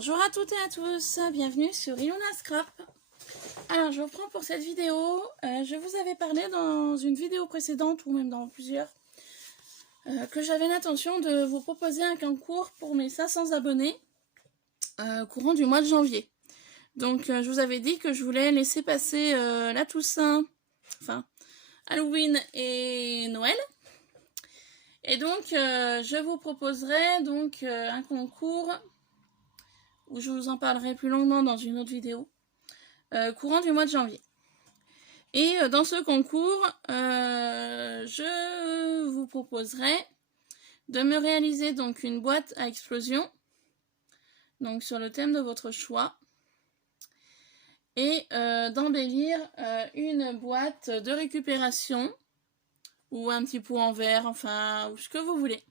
Bonjour à toutes et à tous, bienvenue sur Ilona Scrap. Alors je reprends pour cette vidéo, je vous avais parlé dans une vidéo précédente ou même dans plusieurs que j'avais l'intention de vous proposer un concours pour mes 500 abonnés courant du mois de janvier. Donc je vous avais dit que je voulais laisser passer la Toussaint, enfin Halloween et Noël. Et donc je vous proposerai donc un concours où je vous en parlerai plus longuement dans une autre vidéo, courant du mois de janvier. Et dans ce concours, je vous proposerai de me réaliser donc une boîte à explosion, donc sur le thème de votre choix, et d'embellir une boîte de récupération, ou un petit pot en verre, enfin, ou ce que vous voulez.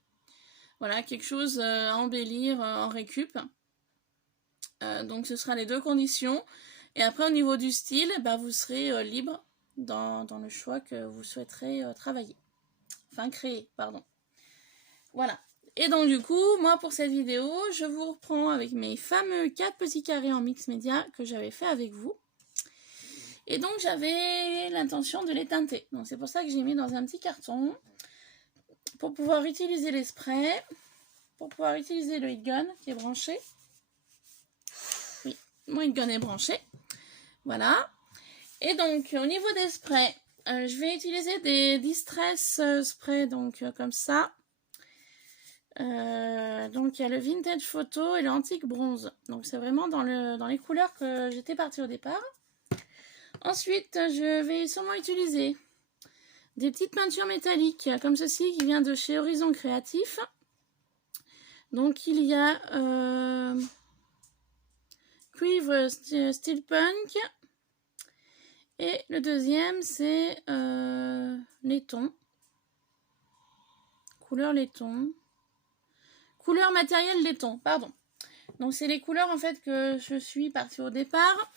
Voilà, quelque chose à embellir en récup. Donc ce sera les deux conditions. Et après au niveau du style, bah, vous serez libre dans le choix que vous souhaiterez travailler. Enfin créer, pardon. Voilà. Et donc du coup, moi pour cette vidéo, je vous reprends avec mes fameux 4 petits carrés en mix média que j'avais fait avec vous. Et donc j'avais l'intention de les teinter. Donc c'est pour ça que j'ai mis dans un petit carton. Pour pouvoir utiliser les sprays. Pour pouvoir utiliser le heat gun qui est branché. Oui, mon heat gun est branché. Voilà. Et donc, au niveau des sprays, je vais utiliser des Distress sprays, donc comme ça. Donc, il y a le Vintage Photo et l'Antique Bronze. Donc, c'est vraiment dans les couleurs que j'étais partie au départ. Ensuite, je vais sûrement utiliser des petites peintures métalliques, comme ceci, qui vient de chez Horizon Créatif. Donc, il y a Cuivre Steelpunk. Et le deuxième, c'est laiton. Couleur laiton. Couleur matériel laiton, pardon. Donc, c'est les couleurs, en fait, que je suis partie au départ.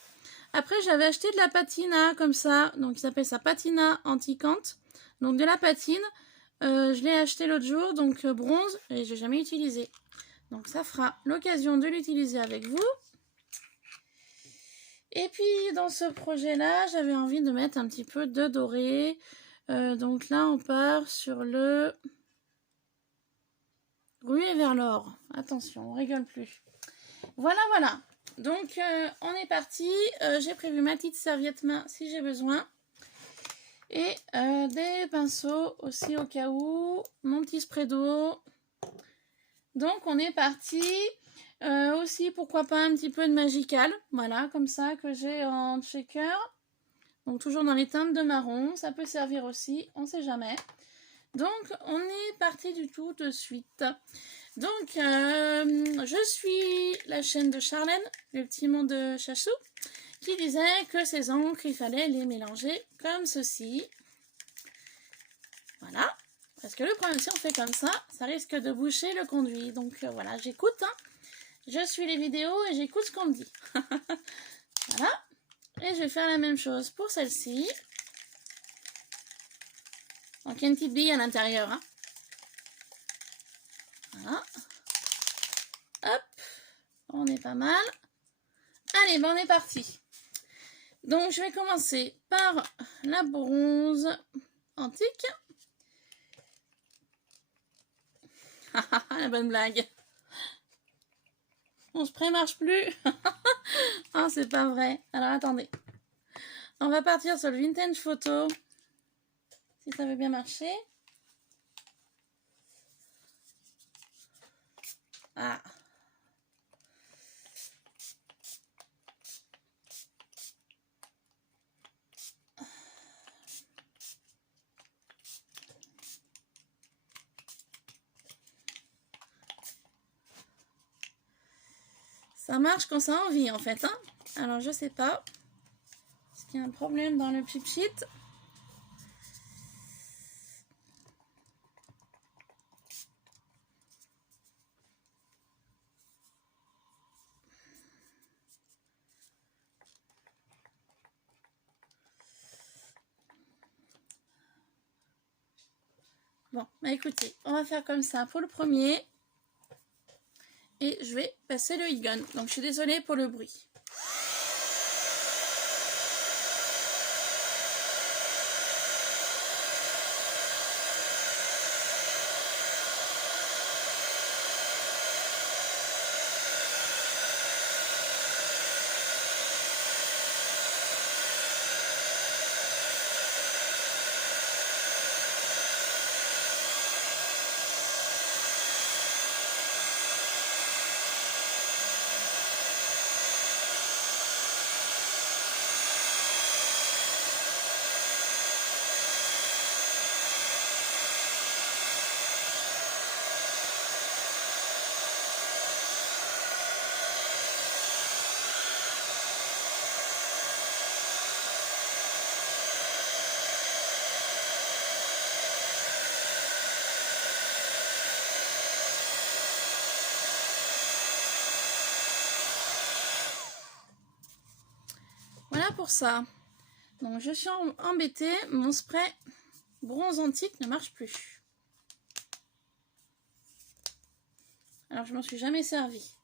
Après, j'avais acheté de la patina, comme ça. Donc, il s'appelle ça patina anti-cante. Donc, de la patine. Je l'ai acheté l'autre jour, donc bronze, et je n'ai jamais utilisé. Donc, ça fera l'occasion de l'utiliser avec vous. Et puis dans ce projet-là, j'avais envie de mettre un petit peu de doré. Donc là, on part sur le ruée vers l'or. Attention, on rigole plus. Voilà, voilà. Donc on est parti. J'ai prévu ma petite serviette main si j'ai besoin. Et des pinceaux aussi au cas où. Mon petit spray d'eau. Donc on est parti. Aussi, pourquoi pas un petit peu de Magical, voilà, comme ça, que j'ai en shaker. Donc toujours dans les teintes de marron, ça peut servir aussi, on sait jamais. Donc on est parti du tout de suite. Donc je suis la chaîne de Charlène, le petit monde de Chachou, qui disait que ces encres, il fallait les mélanger comme ceci. Voilà, parce que le problème, si on fait comme ça risque de boucher le conduit. Donc voilà, j'écoute, hein. Je suis les vidéos et j'écoute ce qu'on me dit. Voilà. Et je vais faire la même chose pour celle-ci. Donc, il y a une petite bille à l'intérieur. Hein. Voilà. Hop. On est pas mal. Allez, ben on est parti. Donc, je vais commencer par la bronze antique. La bonne blague. Mon spray marche plus. Ah, c'est pas vrai. Alors, attendez. On va partir sur le Vintage Photo. Si ça veut bien marcher. Ah. Ça marche quand ça a envie en fait. Hein. Alors je sais pas. Est-ce qu'il y a un problème dans le chip sheet? Bon, bah écoutez, on va faire comme ça pour le premier. et je vais passer le heat gun. Donc je suis désolée pour le bruit. Voilà pour ça. Donc je suis embêtée, mon spray bronze antique ne marche plus. Alors je m'en suis jamais servi.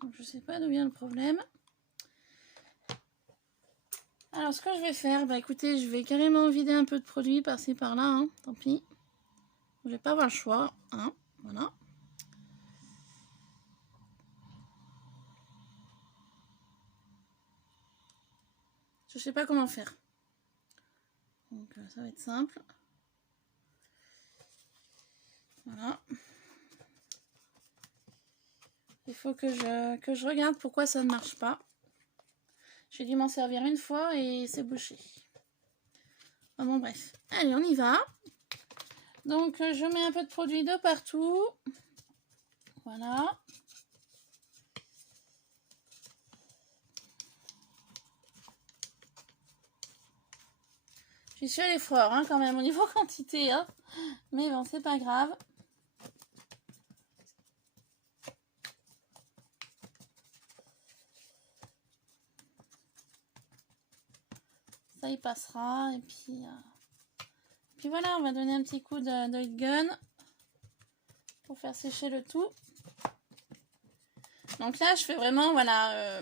Donc je sais pas d'où vient le problème. Alors ce que je vais faire, bah écoutez, je vais carrément vider un peu de produit par-ci par-là, hein, tant pis. Je vais pas avoir le choix, hein, voilà. Je sais pas comment faire. Donc ça va être simple. Voilà. Il faut que je regarde pourquoi ça ne marche pas. J'ai dû m'en servir une fois et c'est bouché. Enfin, bon bref. Allez, on y va. Donc je mets un peu de produit de partout. Voilà. J'y suis allée fort hein, quand même au niveau quantité. Hein. Mais bon, c'est pas grave. Ça y passera. Et puis voilà, on va donner un petit coup de heat gun pour faire sécher le tout. Donc là, je fais vraiment, voilà,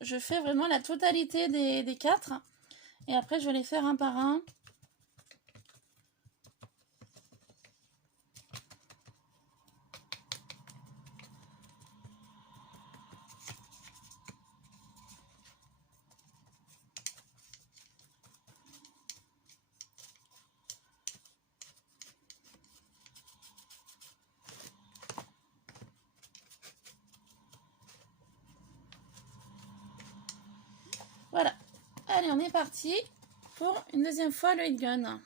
je fais vraiment la totalité des 4. Et après, je vais les faire un par un. Voilà. Allez, on est parti pour une deuxième fois le heat gun.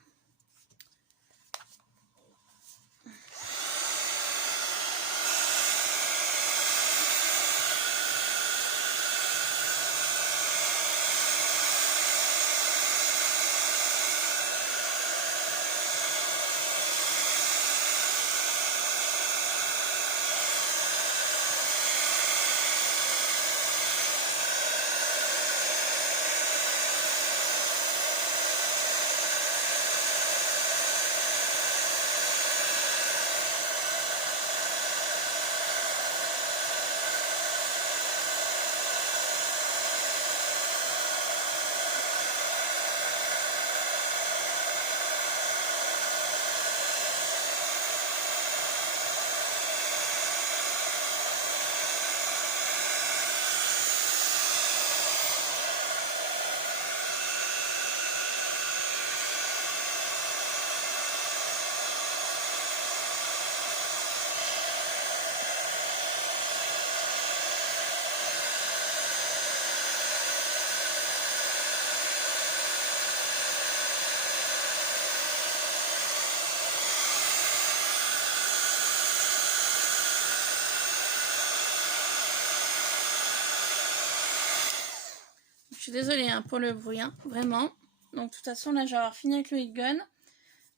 Je suis désolée hein, pour le bruit, hein, vraiment. Donc de toute façon, là, je vais avoir fini avec le heat gun.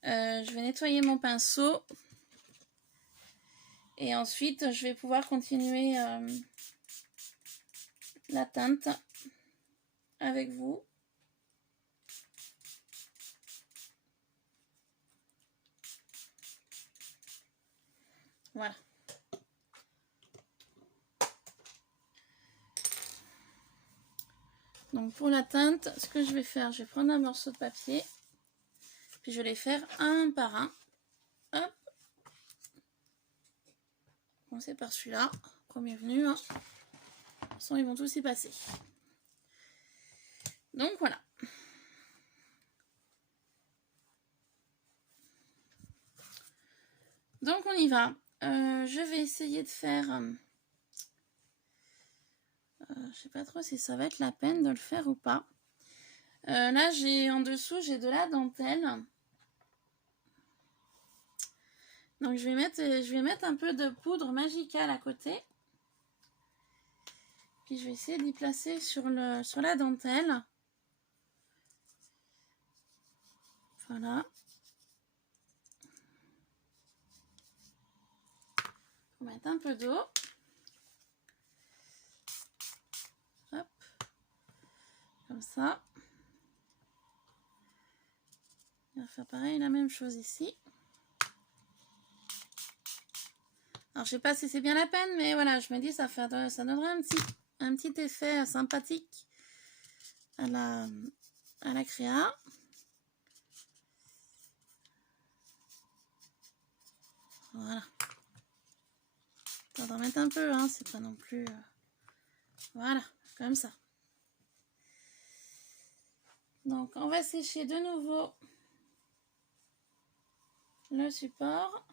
Je vais nettoyer mon pinceau. Et ensuite, je vais pouvoir continuer la teinte avec vous. Voilà. Donc pour la teinte, ce que je vais faire, je vais prendre un morceau de papier, puis je vais les faire un par un. Hop. Commencer par celui-là, premier venu. Hein. De toute façon, ils vont tous y passer. Donc voilà. Donc on y va. Je vais essayer de faire... je sais pas trop si ça va être la peine de le faire ou pas. Là, en dessous, j'ai de la dentelle. Donc je vais mettre un peu de poudre magicale à côté. Puis je vais essayer d'y placer sur la dentelle. Voilà. On va mettre un peu d'eau. Hop. Comme ça. On va faire pareil, la même chose ici. Alors je sais pas si c'est bien la peine, mais voilà, je me dis ça donnerait un petit effet sympathique à la créa. Voilà. On va en mettre un peu, hein, c'est pas non plus... Voilà, comme ça. Donc on va sécher de nouveau le support.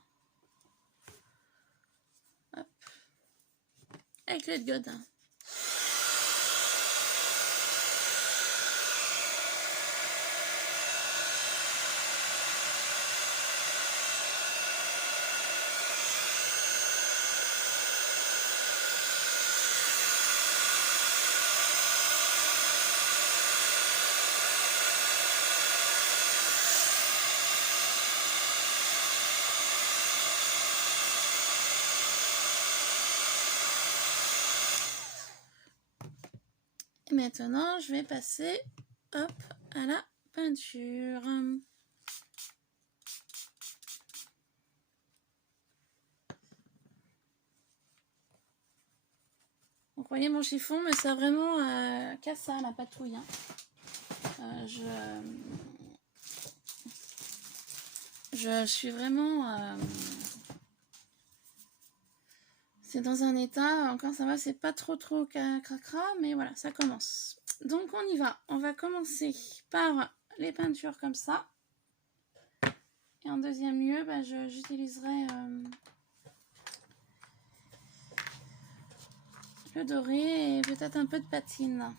Hop. Avec l'eau de godin. Et maintenant, je vais passer, hop, à la peinture. Donc, vous voyez, mon chiffon me sert vraiment qu'à ça, la patouille. Hein. Je suis vraiment... c'est dans un état, encore ça va, c'est pas trop cracra, mais voilà, ça commence. Donc on y va. On va commencer par les peintures comme ça. Et en deuxième lieu, bah, j'utiliserai le doré et peut-être un peu de patine.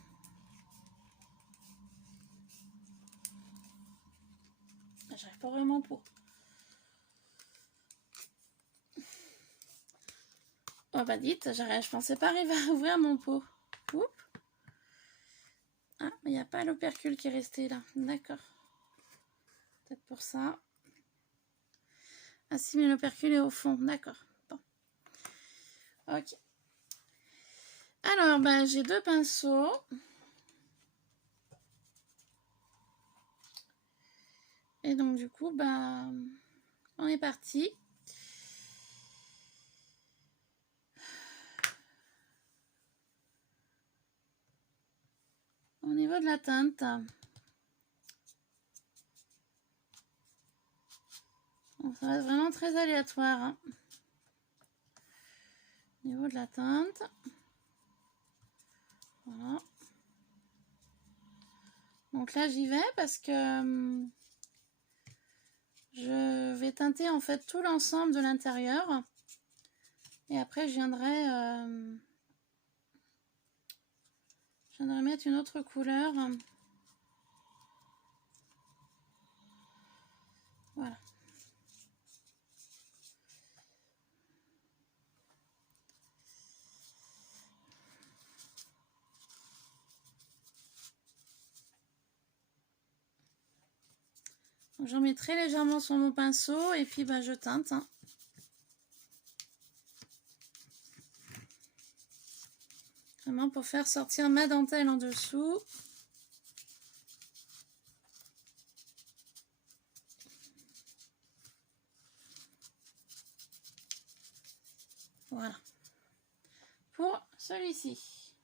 J'arrive pas vraiment pour... Oh bah dites, je pensais pas arriver à ouvrir mon pot. Oups. Ah, il n'y a pas l'opercule qui est resté là. D'accord. Peut-être pour ça. Ah si, mais l'opercule est au fond. D'accord. Bon. Ok. Alors, bah, j'ai deux pinceaux. Et donc, du coup, bah, on est parti. Au niveau de la teinte, bon, ça va être vraiment très aléatoire. Hein. Au niveau de la teinte, voilà. Donc là, j'y vais parce que je vais teinter en fait tout l'ensemble de l'intérieur. Et après, je viendrai mettre une autre couleur. Voilà. J'en mettrai légèrement sur mon pinceau et puis bah, je teinte. Hein. Vraiment pour faire sortir ma dentelle en dessous. Voilà. Pour celui-ci.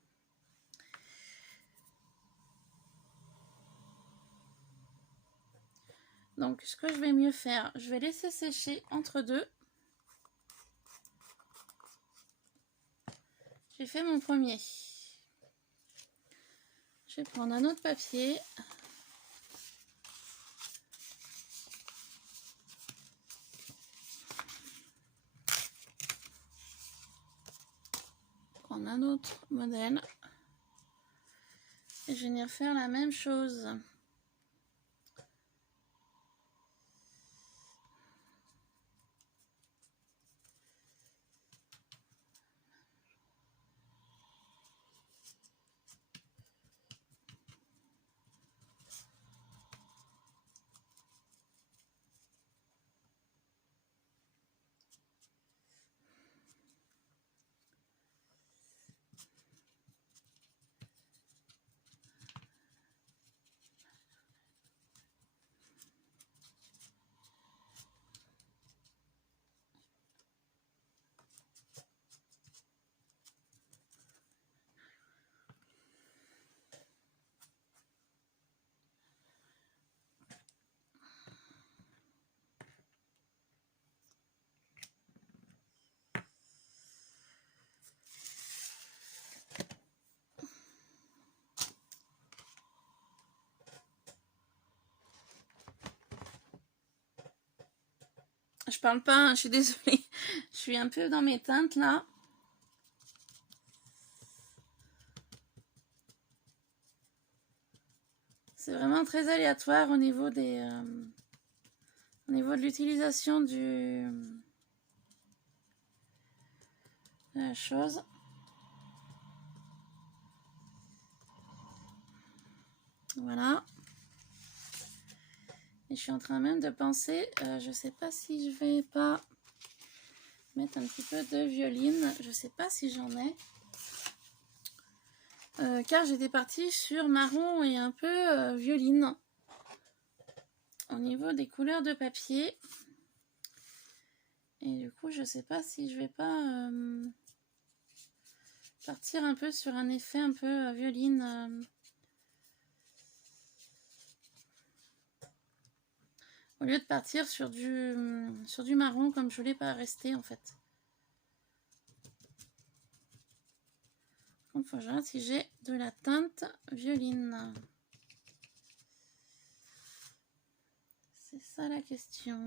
Donc, ce que je vais mieux faire, je vais laisser sécher entre deux. J'ai fait mon premier. Je vais prendre un autre papier. Prendre un autre modèle. Et je vais venir faire la même chose. Je parle pas, hein, je suis désolée. Je suis un peu dans mes teintes là. C'est vraiment très aléatoire au niveau des... au niveau de l'utilisation de la chose. Voilà. Et je suis en train même de penser, je sais pas si je vais pas mettre un petit peu de violine. Je sais pas si j'en ai. Car j'étais partie sur marron et un peu violine. Au niveau des couleurs de papier. Et du coup, je sais pas si je vais pas partir un peu sur un effet un peu violine. Au lieu de partir sur du marron comme je voulais pas rester en fait. Donc, il faut que je regarde si j'ai de la teinte violine. C'est ça la question.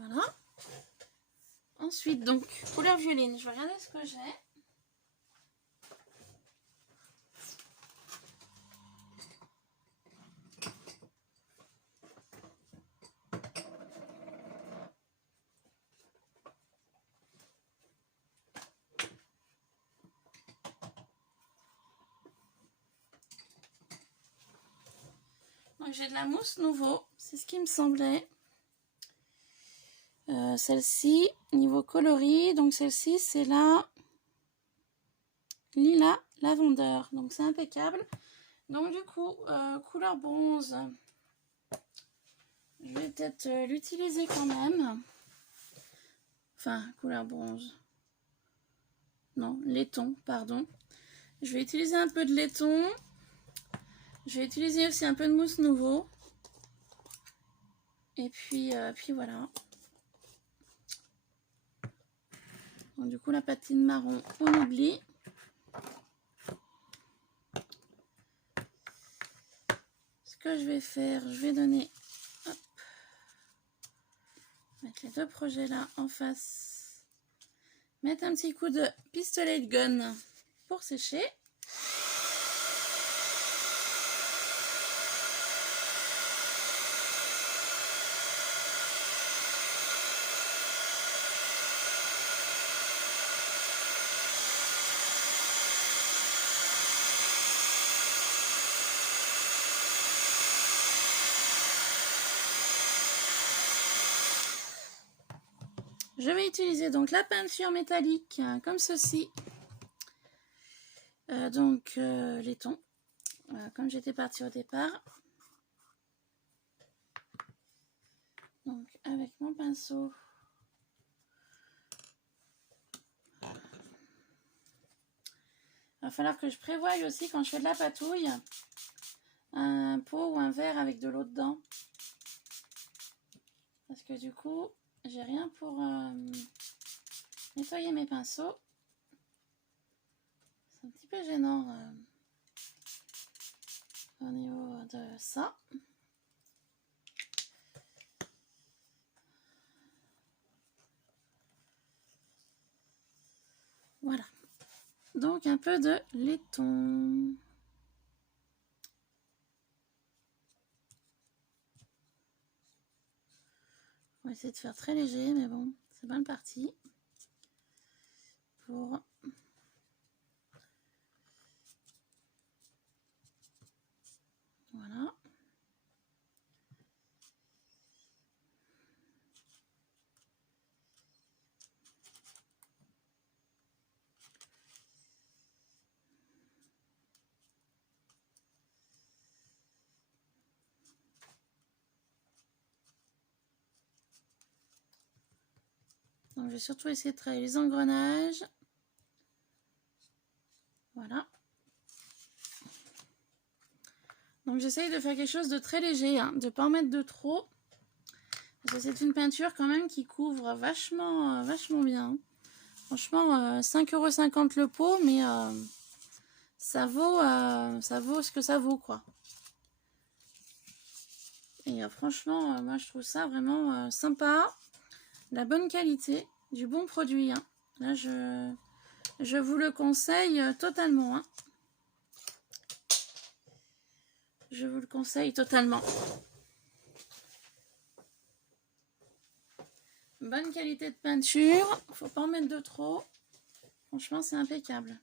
Voilà. Ensuite, donc, couleur violine. Je vais regarder ce que j'ai. Donc, j'ai de la mousse nouveau. C'est ce qui me semblait. Celle-ci, niveau coloris, donc celle-ci, c'est la lilas lavandeur. Donc, c'est impeccable. Donc, du coup, couleur bronze. Je vais peut-être l'utiliser quand même. Enfin, couleur bronze. Non, laiton, pardon. Je vais utiliser un peu de laiton. Je vais utiliser aussi un peu de mousse nouveau. Et puis voilà. Donc, du coup, la patine marron, on oublie. Ce que je vais faire, je vais donner... Hop, mettre les deux projets là en face. Mettre un petit coup de pistolet de gun pour sécher. Je vais utiliser donc la peinture métallique comme ceci. Donc les tons, comme j'étais partie au départ. Donc avec mon pinceau. Il va falloir que je prévoie aussi quand je fais de la patouille un pot ou un verre avec de l'eau dedans. Parce que du coup, j'ai rien pour nettoyer mes pinceaux. C'est un petit peu gênant au niveau de ça. Voilà. Donc un peu de laiton. On va essayer de faire très léger, mais bon, c'est mal parti. Pour voilà. Donc je vais surtout essayer de travailler les engrenages. Voilà. Donc j'essaye de faire quelque chose de très léger, hein, de ne pas en mettre de trop. Parce que c'est une peinture quand même qui couvre vachement, vachement bien. Franchement, 5,50 € le pot, mais ça vaut ce que ça vaut, quoi. Et franchement, moi je trouve ça vraiment sympa. La bonne qualité, du bon produit. Hein. Là, je vous le conseille totalement. Hein. Je vous le conseille totalement. Bonne qualité de peinture. Faut pas en mettre de trop. Franchement, c'est impeccable.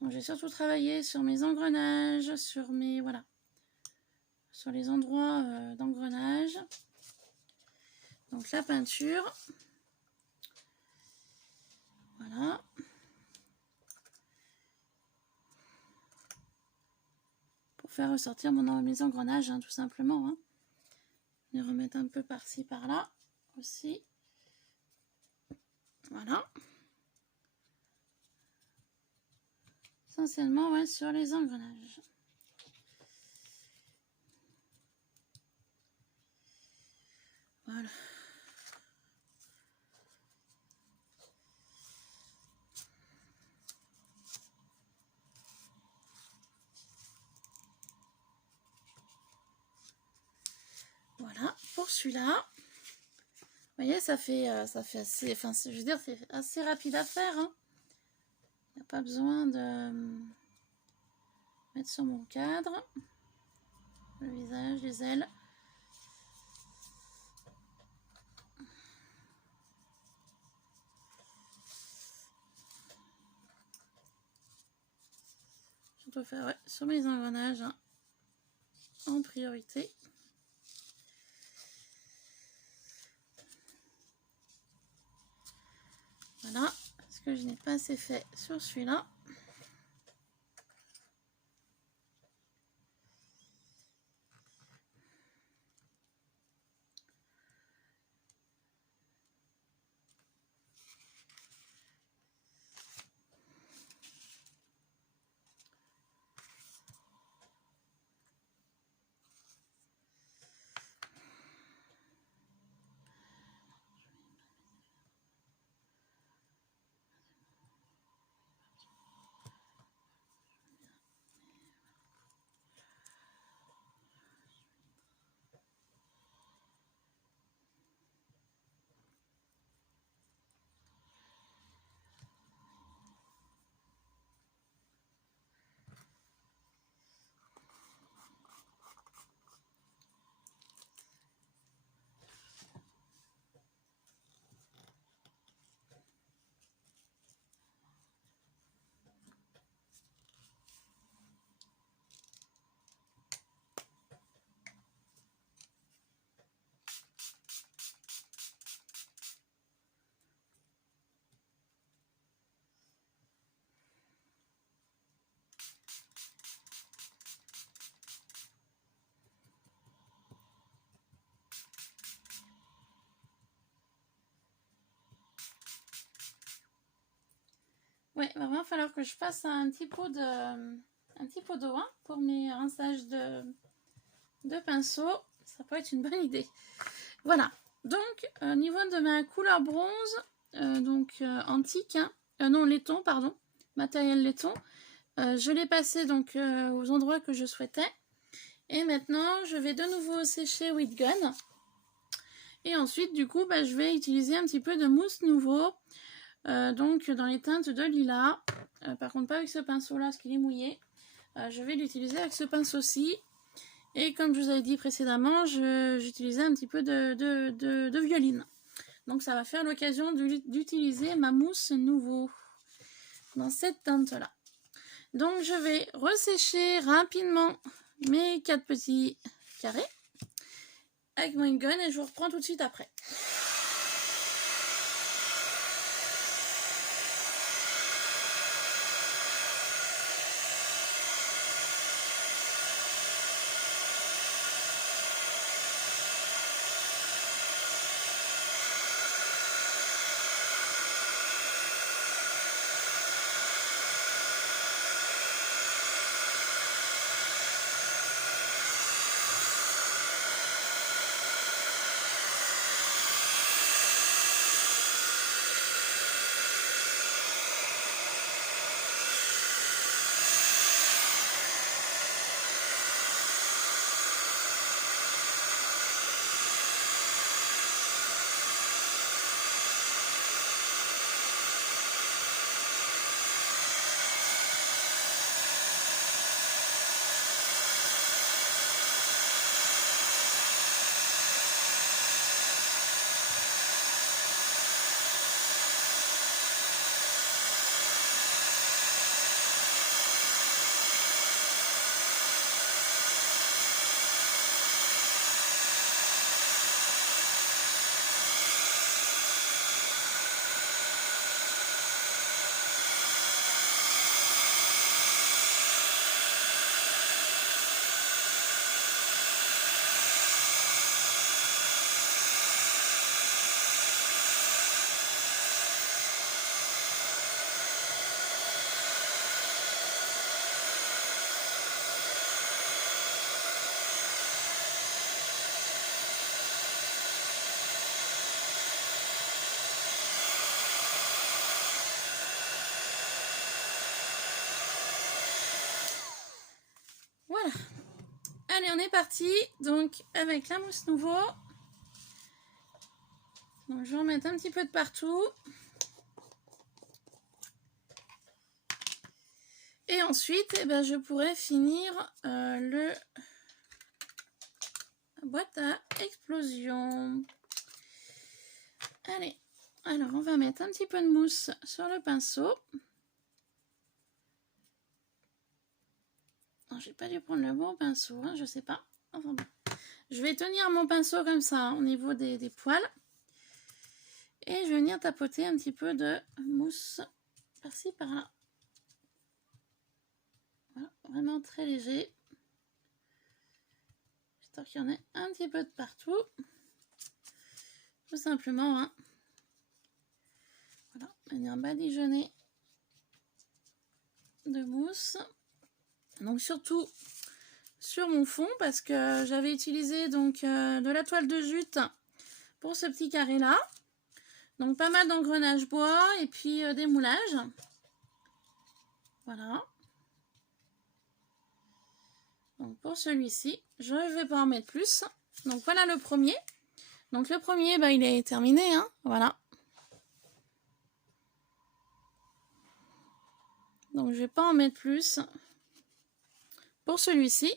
Donc, j'ai surtout travaillé sur mes engrenages, sur mes... Voilà. Sur les endroits d'engrenage. Donc, la peinture. Voilà. Pour faire ressortir mes engrenages, hein, tout simplement. Hein. Les remettre un peu par-ci, par-là aussi. Voilà. Essentiellement, ouais, sur les engrenages. Voilà. Voilà, pour celui-là. Vous voyez, ça fait assez, enfin, je veux dire, c'est assez rapide à faire. Hein. Il n'y a pas besoin de mettre sur mon cadre. Le visage, les ailes. Je dois faire ouais, sur mes engrenages hein, en priorité. Voilà, parce que je n'ai pas assez fait sur celui-là. Ouais, il va vraiment falloir que je fasse un petit pot d'eau hein, pour mes rinçages de pinceau. Ça peut être une bonne idée. Voilà. Donc, au niveau de ma couleur bronze, antique, hein, non, laiton, pardon, matériel laiton, je l'ai passé donc aux endroits que je souhaitais. Et maintenant, je vais de nouveau sécher with gun. Et ensuite, du coup, je vais utiliser un petit peu de mousse nouveau. Donc, dans les teintes de lilas. Par contre, pas avec ce pinceau-là, parce qu'il est mouillé. Je vais l'utiliser avec ce pinceau-ci. Et comme je vous avais dit précédemment, j'utilisais un petit peu de violine. Donc, ça va faire l'occasion d'utiliser ma mousse nouveau dans cette teinte-là. Donc, je vais ressécher rapidement mes 4 petits carrés avec mon gun et je vous reprends tout de suite après. Voilà. Allez, on est parti. Donc, avec la mousse nouveau. Donc, je vais en mettre un petit peu de partout. Et ensuite, je pourrais finir la boîte à explosion. Allez. Alors, on va mettre un petit peu de mousse sur le pinceau. J'ai pas dû prendre le bon pinceau, hein, je sais pas. Enfin bon. Je vais tenir mon pinceau comme ça au niveau des poils. Et je vais venir tapoter un petit peu de mousse par-ci, par-là. Voilà, vraiment très léger. J'espère qu'il y en ait un petit peu de partout. Tout simplement, hein. Voilà, venir badigeonner de mousse. Donc surtout sur mon fond parce que j'avais utilisé donc de la toile de jute pour ce petit carré là. Donc pas mal d'engrenage bois et puis des moulages. Voilà. Donc pour celui-ci, je ne vais pas en mettre plus. Donc voilà le premier. Donc le premier, il est terminé, hein. Voilà. Donc je vais pas en mettre plus. Pour celui-ci,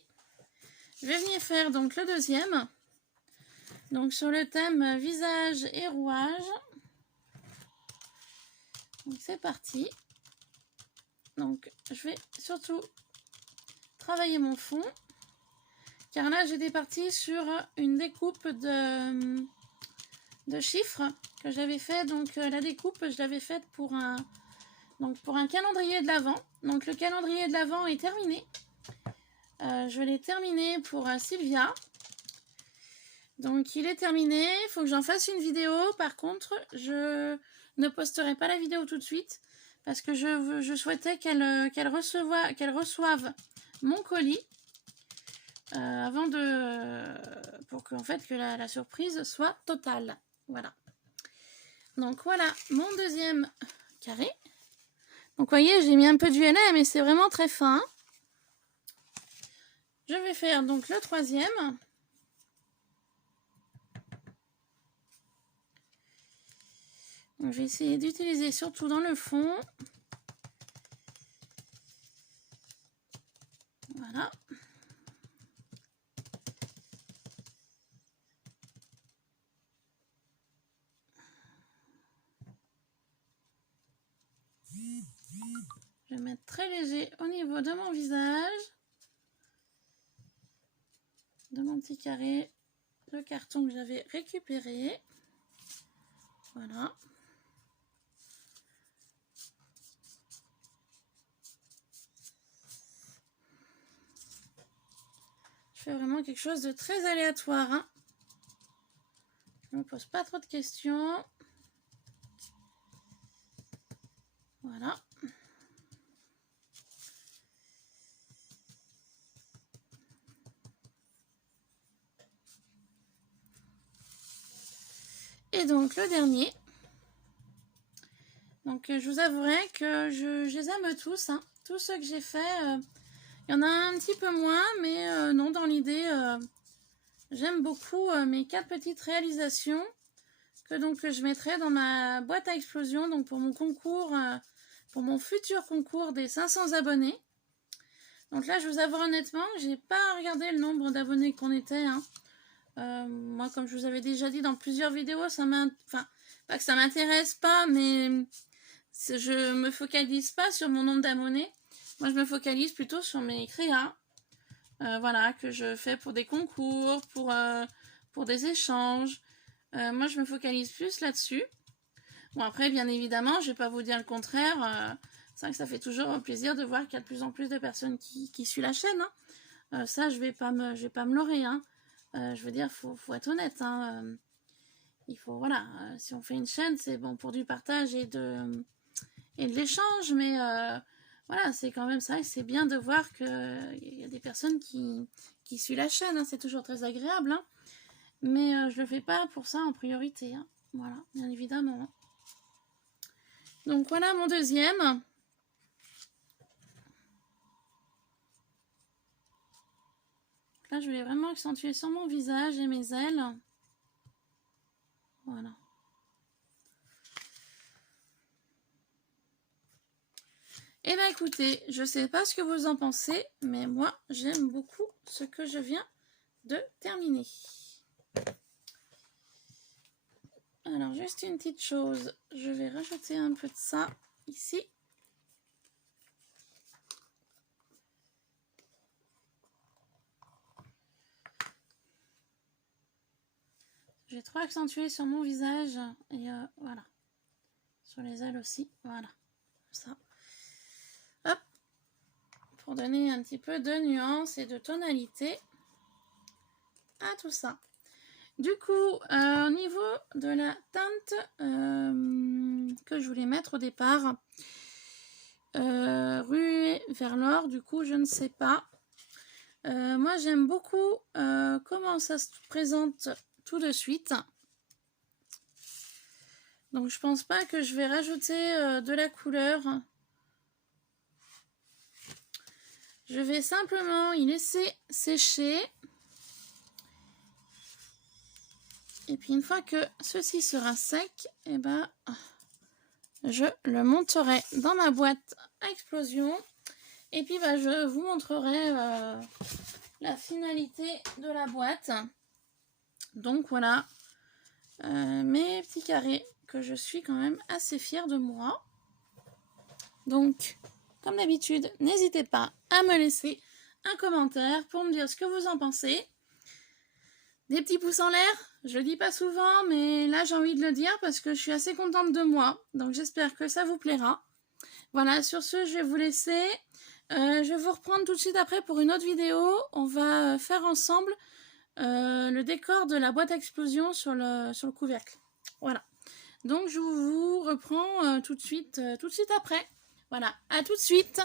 je vais venir faire donc le deuxième. Donc sur le thème visage et rouage. Donc c'est parti. Donc je vais surtout travailler mon fond. Car là j'étais partie sur une découpe de chiffres que j'avais fait. Donc la découpe je l'avais faite pour un calendrier de l'Avent. Donc le calendrier de l'Avent est terminé. Je l'ai terminé pour Sylvia. Donc il est terminé. Il faut que j'en fasse une vidéo. Par contre, je ne posterai pas la vidéo tout de suite. parce que je souhaitais qu'elle reçoive mon colis avant pour qu'en fait que la surprise soit totale. Voilà. Donc voilà mon deuxième carré. Donc vous voyez, j'ai mis un peu du lait, mais c'est vraiment très fin. Je vais faire donc le troisième. Donc, je vais essayer d'utiliser surtout dans le fond. Voilà. Je vais mettre très léger au niveau de mon visage. De mon petit carré. Le carton que j'avais récupéré. Voilà. Je fais vraiment quelque chose de très aléatoire. Hein. Je ne me pose pas trop de questions. Voilà. Et donc le dernier. Donc je vous avouerai que je les aime tous. Hein. Tous ceux que j'ai fait, il y en a un petit peu moins, mais non, dans l'idée, j'aime beaucoup mes 4 petites réalisations que donc je mettrai dans ma boîte à explosion, donc pour mon concours, pour mon futur concours des 500 abonnés. Donc là, je vous avoue honnêtement, j'ai pas regardé le nombre d'abonnés qu'on était. Hein. Moi, comme je vous avais déjà dit dans plusieurs vidéos, enfin, pas que ça m'intéresse pas, mais je me focalise pas sur mon nombre d'abonnés. Moi, je me focalise plutôt sur mes créas. Voilà, que je fais pour des concours, pour des échanges. Moi, je me focalise plus là-dessus. Bon, après, bien évidemment, je vais pas vous dire le contraire. C'est vrai que ça fait toujours plaisir de voir qu'il y a de plus en plus de personnes qui suivent la chaîne. Hein. Ça, je vais pas me leurrer. Hein. Je veux dire, faut être honnête. Hein. Il faut, voilà, si on fait une chaîne, c'est bon pour du partage et de l'échange, mais voilà, c'est quand même ça, et c'est bien de voir qu'il y a des personnes qui suivent la chaîne. Hein. C'est toujours très agréable. Hein. Mais je le fais pas pour ça en priorité. Hein. Voilà, bien évidemment. Donc voilà mon deuxième. Là, je voulais vraiment accentuer sur mon visage et mes ailes. Voilà. Eh bien écoutez, je sais pas ce que vous en pensez, mais moi, j'aime beaucoup ce que je viens de terminer. Alors, juste une petite chose, je vais rajouter un peu de ça ici. J'ai trop accentué sur mon visage et voilà. Sur les ailes aussi, voilà. Ça. Hop. Pour donner un petit peu de nuance et de tonalité à tout ça. Du coup, au niveau de la teinte que je voulais mettre au départ, ruée vers l'or, du coup, je ne sais pas. Moi, j'aime beaucoup comment ça se présente tout de suite. Donc, je pense pas que je vais rajouter de la couleur. Je vais simplement y laisser sécher. Et puis, une fois que ceci sera sec, eh ben, je le monterai dans ma boîte à explosion. Et puis, bah, je vous montrerai la finalité de la boîte. Donc, voilà mes petits carrés que je suis quand même assez fière de moi. Donc, comme d'habitude, n'hésitez pas à me laisser un commentaire pour me dire ce que vous en pensez. Des petits pouces en l'air, je le dis pas souvent, mais là j'ai envie de le dire parce que je suis assez contente de moi. Donc j'espère que ça vous plaira. Voilà, sur ce, je vais vous laisser. Je vais vous reprendre tout de suite après pour une autre vidéo. On va faire ensemble le décor de la boîte à explosion sur le couvercle. Voilà. Donc je vous reprends tout de suite après. Voilà, à tout de suite!